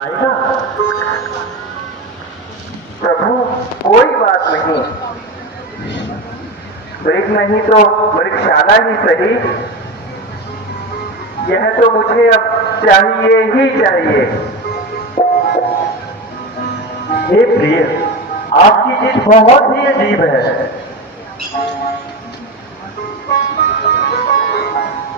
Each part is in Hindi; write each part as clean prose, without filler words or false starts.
आएगा। प्रभु कोई बात नहीं, मृग नहीं तो मृगशाला ही सही, यह तो मुझे अब चाहिए ही चाहिए। हे प्रिय, आपकी जिद बहुत ही अजीब है।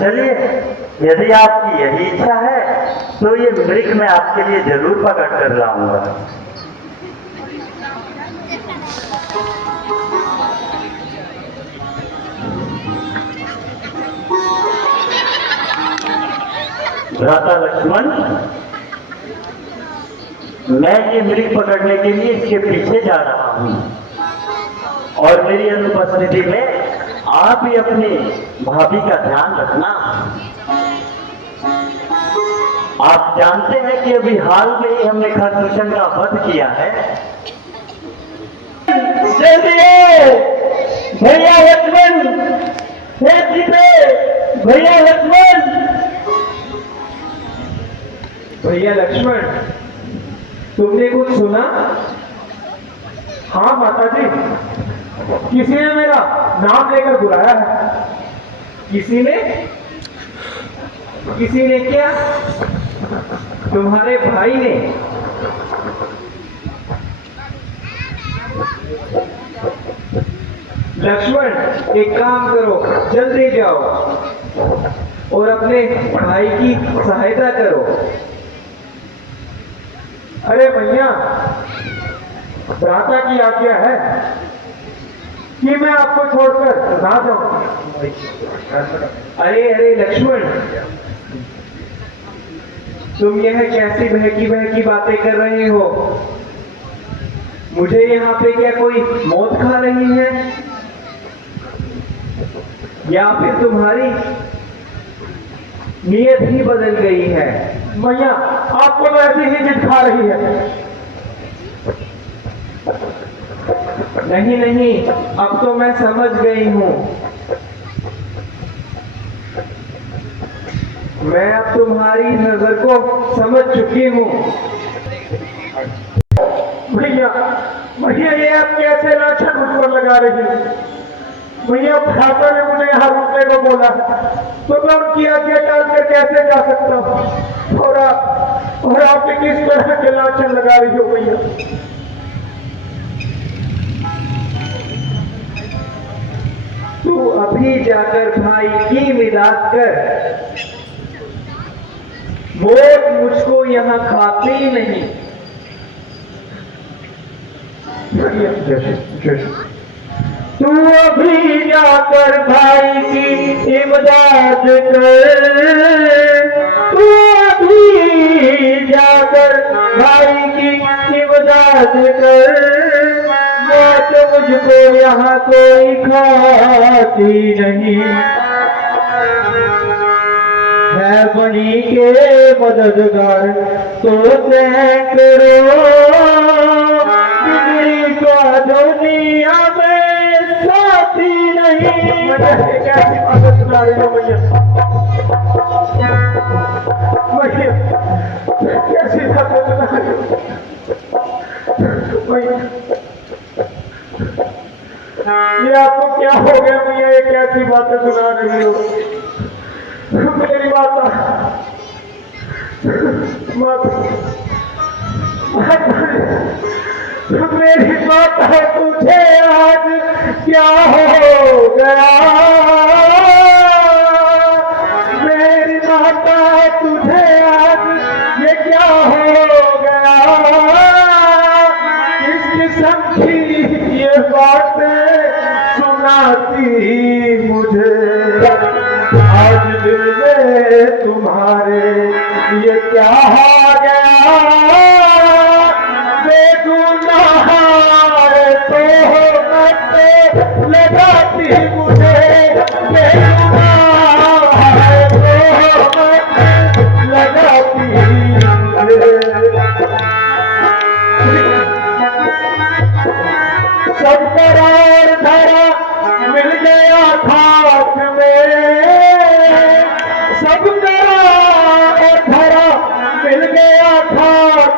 चलिए, यदि आपकी यही इच्छा है तो ये मृग मैं आपके लिए जरूर पकड़ कर लाऊंगा। भ्राता लक्ष्मण, मैं ये मृग पकड़ने के लिए इसके पीछे जा रहा हूं और मेरी अनुपस्थिति में आप ही अपनी भाभी का ध्यान रखना। आप जानते हैं कि अभी हाल में ही हमने खरदूषण का वध किया है। भैया लक्ष्मण, भैया लक्ष्मण, भैया लक्ष्मण, तुमने कुछ सुना? हाँ माता जी, किसी ने मेरा नाम लेकर बुलाया है। किसी ने क्या? तुम्हारे भाई ने। लक्ष्मण, एक काम करो, जल्दी जाओ और अपने भाई की सहायता करो। अरे भैया, भ्राता की आज्ञा है कि मैं आपको छोड़कर ना जाऊं। अरे लक्ष्मण, तुम यह कैसी बहकी बहकी बातें कर रहे हो? मुझे यहाँ पे क्या कोई मौत खा रही है या फिर तुम्हारी नीयत ही बदल गई है? मैया, आपको तो ऐसी ही जिद खा रही है। नहीं, अब तो मैं समझ गई हूं। मैं अब तुम्हारी नजर को समझ चुकी हूं। भैया, ये आप कैसे लाछन मुझ पर लगा रही? भैया, भ्राता ने मुझे यहाँ रुकने को बोला तो मैं उनकी आज्ञा टाल कर कैसे जा सकता हूँ? और आप किस तरह के लाछन लगा रही हो भैया? तू अभी जाकर भाई की मिलाद कर, मौत मुझको यहाँ खाती नहीं। तू अभी जाकर भाई की इमदाद कर, तू अभी जाकर भाई की इमदाद कर, मौत मुझको यहाँ कोई खाती नहीं। है बनी के मददगार तो सैकड़ों, बिगड़ी का दुनिया में साथी नहीं। कैसी बात सुना रही हो भैया? कैसी बात सुना रही हो? ये आपको क्या हो गया भैया? ये कैसी बातें सुना रही हो? मेरी माता, मेरी माता, तुझे आज क्या हो गया? मेरी माता, तुझे आज ये क्या हो गया? किस किस्म की ये बातें सुनाती मुझे? आज दिल में तुम्हारे ये क्या हो गया? बेगुनाह तो मत लगाती मुझे, बेगुनाह तो मत लगाती मुझे। सब करार धरा मिल गया खाक में, सब करार धरा मिल गया खाक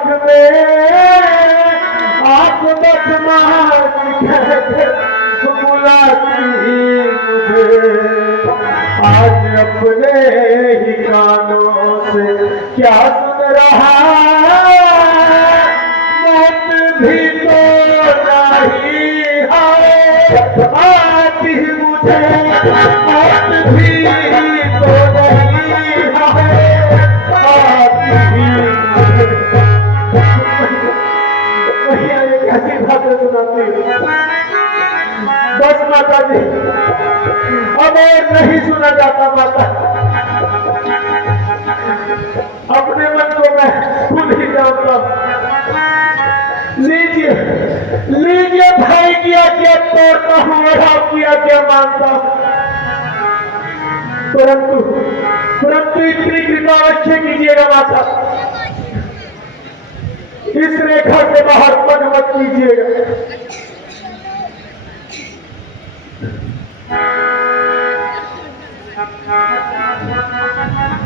बुलाती मुझे आज अपने ही कानों से क्या सुन रहा मौत भी तो नहीं है आती मुझे मौत भी तो नहीं है आती मुझे भैया ये कैसी बातें सुनाती बस माता जी अब और नहीं सुना जाता माता अपने मन को मैं खुद ही जानता हूं लीजिए लीजिए भाई की आज्ञा तोड़ता हूं और आपकी आज्ञा मानता हूं परंतु इतनी कृपा अवश्य कीजिएगा माता इस रेखा से बाहर पग मत कीजिएगा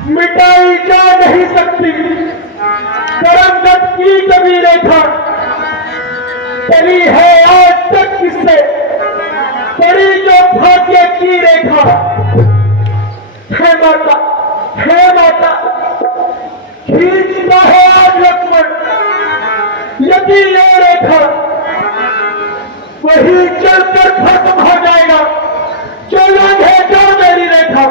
मिटाई जा नहीं सकती करमगत की कभी रेखा चली है आज तक किससे पड़ी जो भाग्य की रेखा है माता खींचता है आज लक्ष्मण यदि ये रेखा वही चलकर खत्म हो जाएगा चलो है जो मेरी रेखा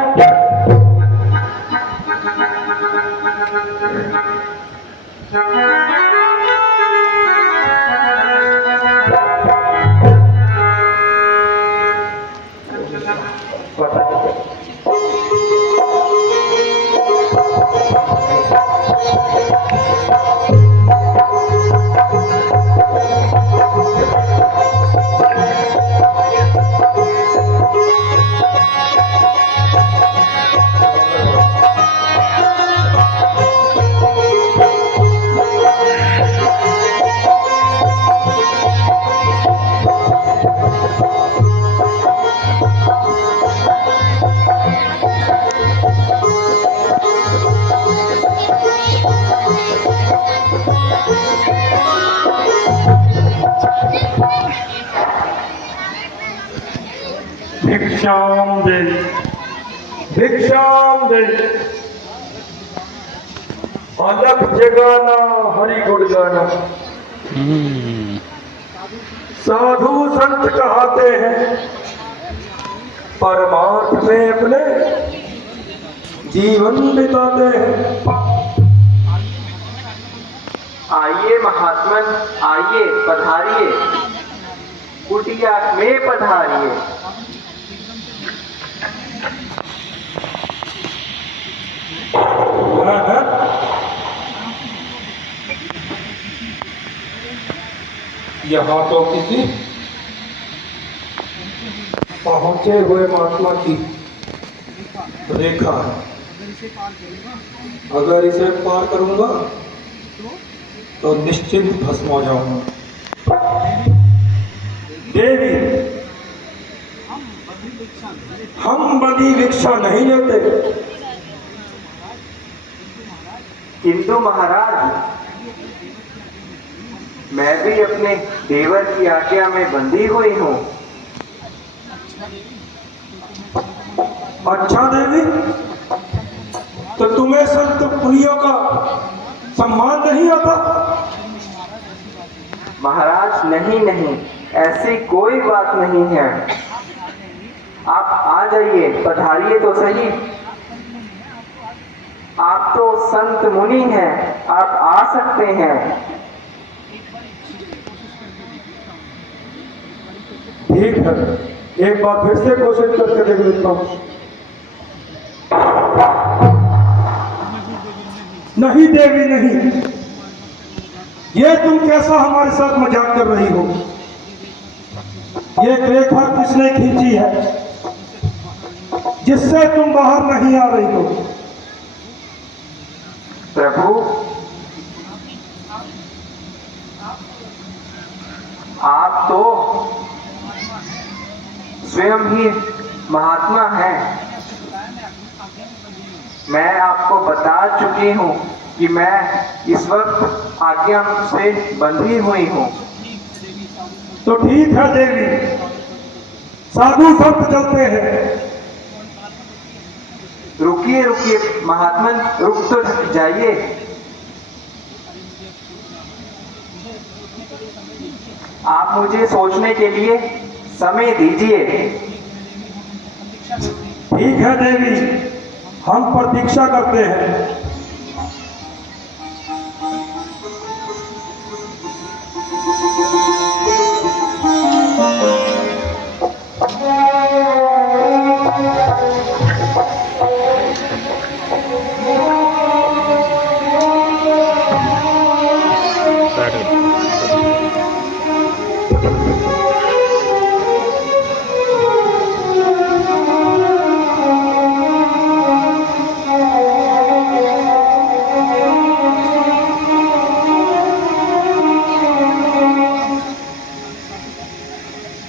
भिक्षाम दे अलग जगाना हरि गुण गाना साधु संत कहते हैं परमार्थ में अपने जीवन बिताते हैं आइए महात्मन आइए पधारिए कुटिया में पधारिए यहाँ तो किसी पहुंचे हुए महात्मा की रेखा है अगर इसे पार करूंगा तो निश्चिंत भस्म हो जाऊंगा देवी हम बदी भिक्षा नहीं लेते किंतु महाराज मैं भी अपने देवर की आज्ञा में बंधी हुई हूँ अच्छा देवी तो तुम्हें संत पुनियों का सम्मान नहीं आता महाराज नहीं ऐसी कोई बात नहीं है आप आ जाइए पधारिए तो सही आप तो संत मुनि हैं आप आ सकते हैं ठीक है एक बार फिर से कोशिश करके देख लेता हूं नहीं देवी नहीं ये तुम कैसा हमारे साथ मजाक कर रही हो ये रेखा किसने खींची है जिससे तुम बाहर नहीं आ रही हो प्रभु आप तो स्वयं ही महात्मा हैं मैं आपको बता चुकी हूँ कि मैं इस वक्त आज्ञा से बंधी हुई हूँ तो ठीक है देवी, साधु संत चलते हैं। रुकिए रुकिए महात्मन, रुक तो जाइए। आप मुझे सोचने के लिए समय दीजिए। ठीक है देवी, हम प्रतीक्षा करते हैं।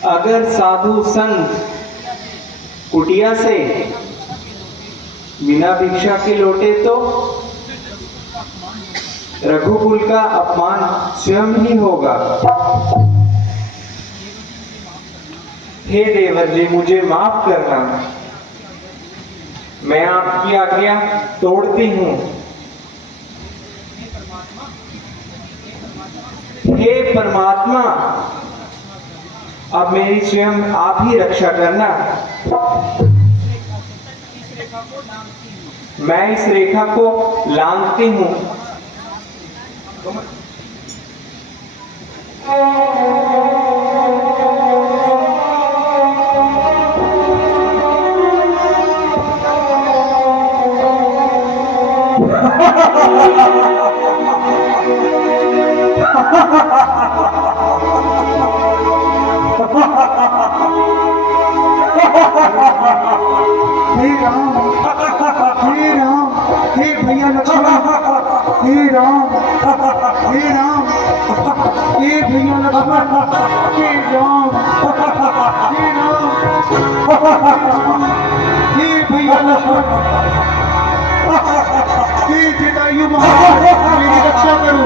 अगर साधु संत कुटिया से बिना भिक्षा के लौटे तो रघुकुल का अपमान स्वयं ही होगा। हे देवर जी, मुझे माफ करना, मैं आपकी आज्ञा तोड़ती हूँ। हे परमात्मा, अब मेरी स्वयं आप ही रक्षा करना। मैं इस रेखा को लांघती हूँ। हे राम, हे राम, हे भैया लक्ष्मण, हे राम, हे राम, हे भैया लक्ष्मण, हे राम, हे राम, हे भैया लक्ष्मण, हे जटायु महाराज, मेरी रक्षा करो,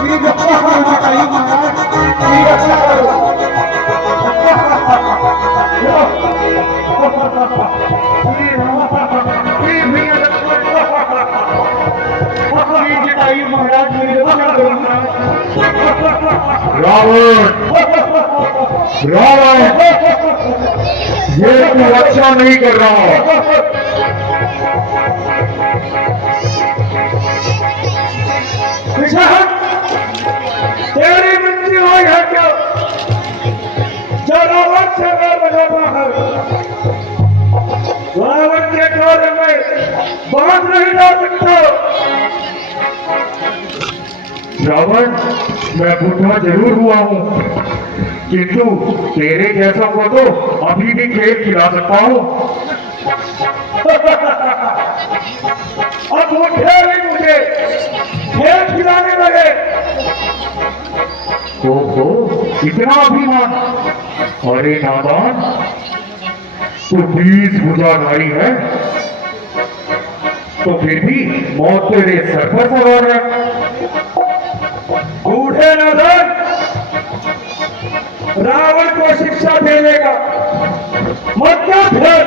मेरी रक्षा करो जटायु महाराज, मेरी रक्षा करो। महाराज मेरी रक्षा करो रावण, रावण, ये तू अच्छा नहीं कर रहा। तेरी मृत्यु हुई है क्या? जो रावण से मैं बजाता है, रावण के कार्य में बांध नहीं जा सकता। रावण, मैं बुढ़ा जरूर हुआ हूँ, किंतु तेरे जैसा को तो अभी भी खेल खिला सकता हूँ। अब वो खेल मुझे खेल खिलाने लगे। ओहो, इतना अभिमान! अरे नादान, तू 20 भुजाधारी है, तो फिर भी मौत तेरे सर पर सवार है। बूढ़े नादान, रावण को शिक्षा देने का मतलब है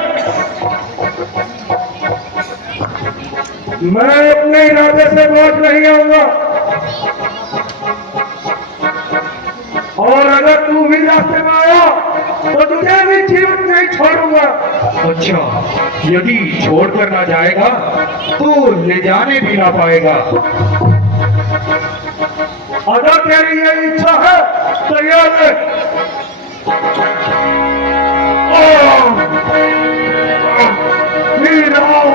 मैं अपने इरादे से बाज नहीं आऊंगा, और अगर तू भी रास्ते में आया तो तुझे भी जीवित नहीं छोड़ूंगा। अच्छा, यदि छोड़कर ना जाएगा तो ले जाने भी ना पाएगा। अगर तेरी ये इच्छा है तो याद है। वीर राम,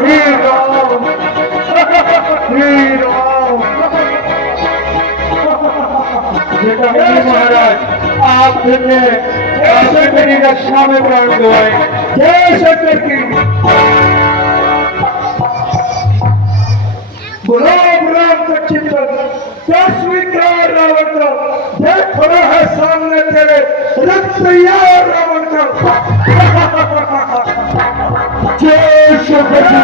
वीर राम, वीर राम। महाराज, आप ने कैसे मेरी रक्षा में प्राण गवाए। जय शंकर की। बुला राम का चिंतन क्या स्वीकार रावण का। देख खड़ा है सामने तेरे रक्त तैयार रावण का। जय शंकर जी,